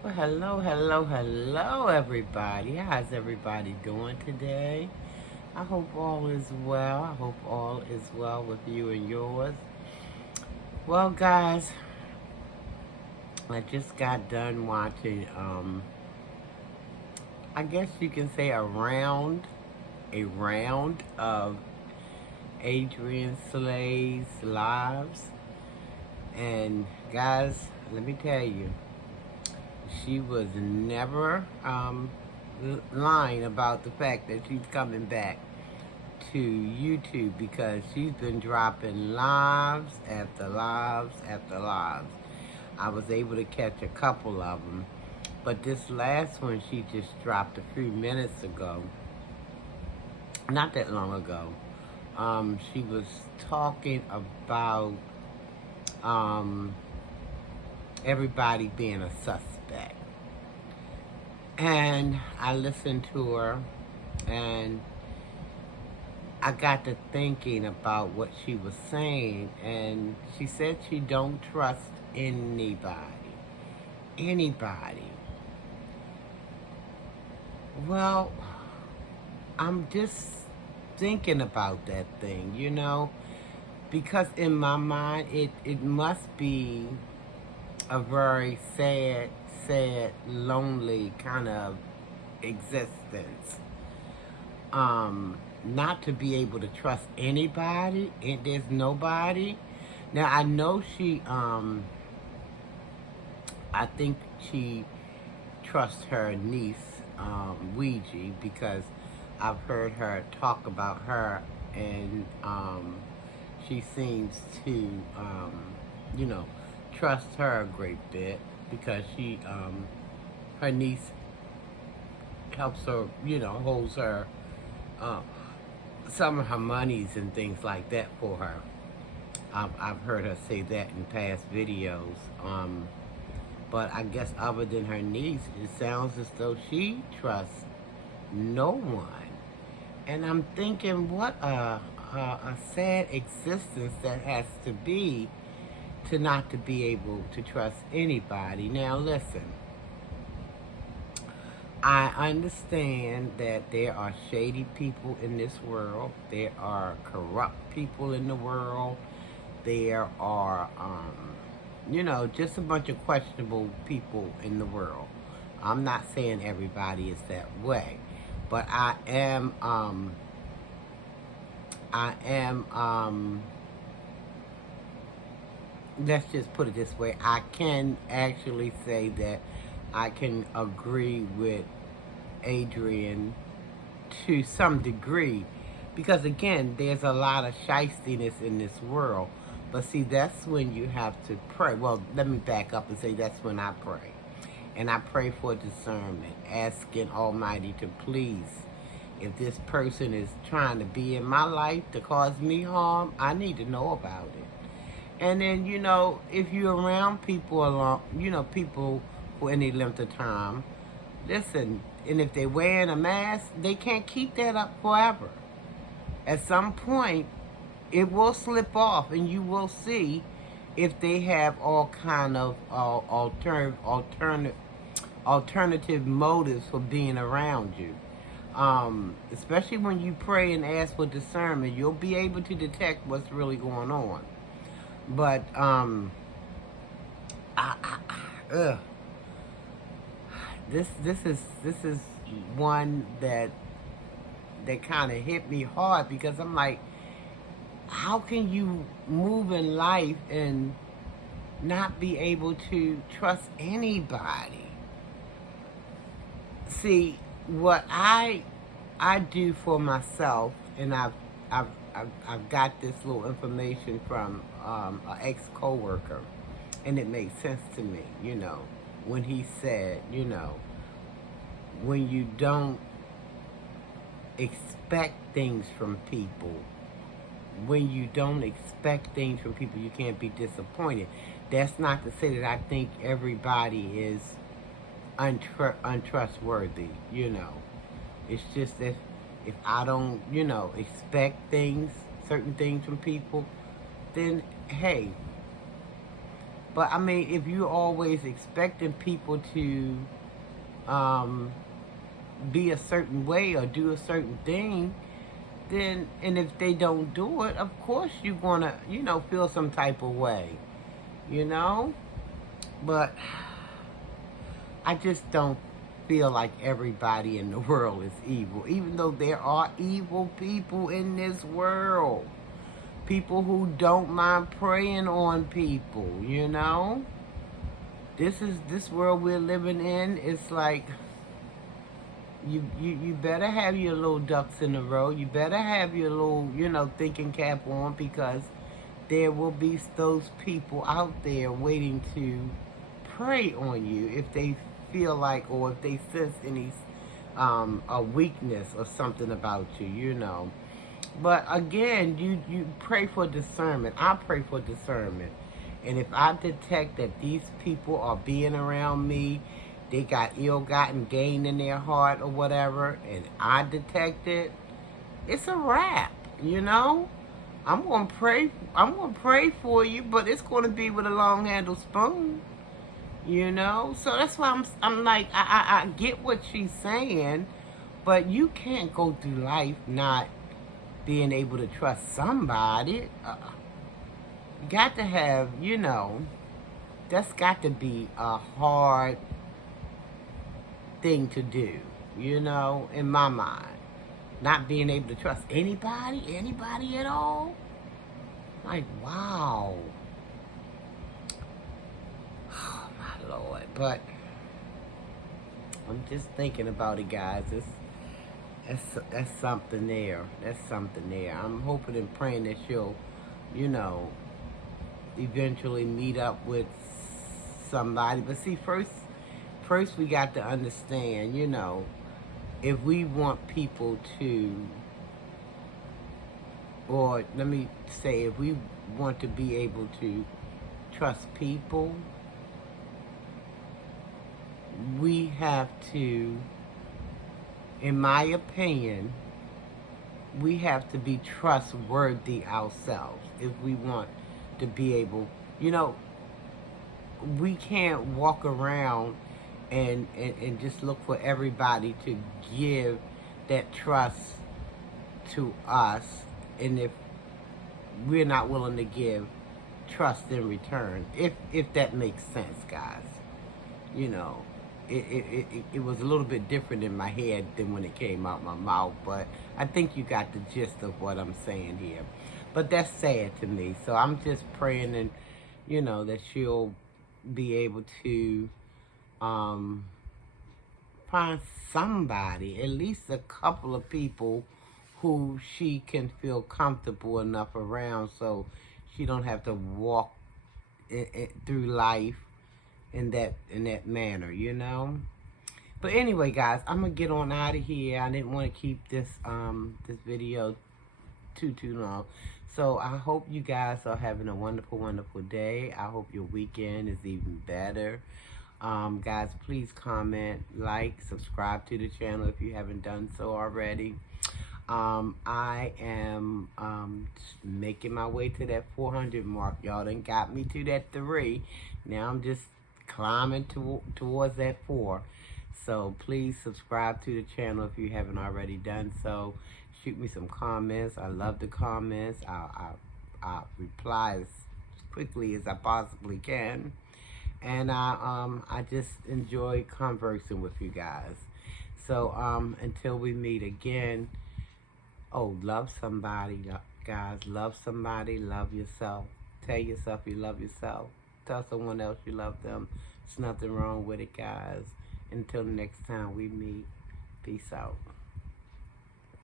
Well, hello, everybody. How's everybody doing today? I hope all is well. I hope all is well with you and yours. Well, guys, I just got done watching, I guess you can say a round of Adrian Slay's lives. And, guys, let me tell you, she was never lying about the fact that she's coming back to YouTube because she's been dropping lives after lives after lives. I was able to catch a couple of them, but this last one she just dropped a few minutes ago, not that long ago. She was talking about um, everybody being a suspect. And I listened to her, and I got to thinking about what she was saying, and she said she don't trust anybody. Anybody. Well, I'm just thinking about that thing, because in my mind it must be a very sad, lonely kind of existence. Not to be able to trust anybody, and there's nobody. Now I know I think she trusts her niece, Ouija, because I've heard her talk about her, and she seems to, you know, trust her a great bit because her niece helps her, holds her, uh, some of her monies and things like that for her. I've heard her say that in past videos. But I guess other than her niece, it sounds as though she trusts no one. And I'm thinking, what a sad existence that has to be to not to be able to trust anybody. Now listen, I understand that there are shady people in this world. There are corrupt people in the world. There are, just a bunch of questionable people in the world. I'm not saying everybody is that way, but I am, let's just put it this way. I can actually say that I can agree with Adrian to some degree, because again, there's a lot of shystiness in this world. But see, that's when you have to pray. Well, let me back up and say that's when I pray. And I pray for discernment, asking Almighty to please, if this person is trying to be in my life to cause me harm, I need to know about it. And then, if you're around people along, people for any length of time, listen, and if they're wearing a mask, they can't keep that up forever. At some point, it will slip off, and you will see if they have all kind of alternative motives for being around you. Especially when you pray and ask for discernment, you'll be able to detect what's really going on. But ugh, this is one that kind of hit me hard, because I'm like, how can you move in life and not be able to trust anybody? See, what I do for myself, and I've got this little information from an ex coworker, and it makes sense to me. When he said, when you don't expect things from people, you can't be disappointed. That's not to say that I think everybody is untrustworthy. It's just that if I don't, expect certain things from people, then hey. But I mean, if you're always expecting people to um, be a certain way or do a certain thing, then, and if they don't do it, of course you're gonna, feel some type of way, you know? But I just don't feel like everybody in the world is evil, even though there are evil people in this world. People who don't mind preying on people, This world we're living in, it's like you better have your little ducks in a row. You better have your little, thinking cap on, because there will be those people out there waiting to prey on you if they feel like, or if they sense any a weakness or something about you. But again, you pray for discernment. I pray for discernment. And if I detect that these people are being around me, they got ill-gotten gain in their heart or whatever, and I detect it, it's a wrap. I'm gonna pray for you, but it's gonna be with a long-handled spoon. So that's why I'm like, I get what she's saying, but you can't go through life not being able to trust somebody. You got to have, that's got to be a hard thing to do, in my mind. Not being able to trust anybody at all. Like, wow. Oh, my Lord. But I'm just thinking about it, guys. That's something there. That's something there. I'm hoping and praying that she'll, eventually meet up with somebody. But see, first we got to understand, if we want people to, or let me say, if we want to be able to trust people, we have to, in my opinion, we have to be trustworthy ourselves if we want to be able, we can't walk around and just look for everybody to give that trust to us, and if we're not willing to give trust in return, if that makes sense, guys. It was a little bit different in my head than when it came out my mouth, but I think you got the gist of what I'm saying here. But that's sad to me, so I'm just praying, and that she'll be able to find somebody, at least a couple of people who she can feel comfortable enough around, so she don't have to walk through life in that manner, But anyway, guys, I'm gonna get on out of here. I didn't want to keep this video too long. So I hope you guys are having a wonderful day. I hope your weekend is even better. Guys, please comment, like, subscribe to the channel if you haven't done so already. I am making my way to that 400 mark. Y'all done got me to that 3. Now I'm just climbing towards that 4. So please subscribe to the channel if you haven't already done so. Shoot me some comments. I love the comments. I'll reply as quickly as I possibly can. And I just enjoy conversing with you guys. So until we meet again, love somebody, guys. Love somebody. Love yourself. Tell yourself you love yourself. Tell someone else you love them. There's nothing wrong with it, guys. Until next time we meet, peace out.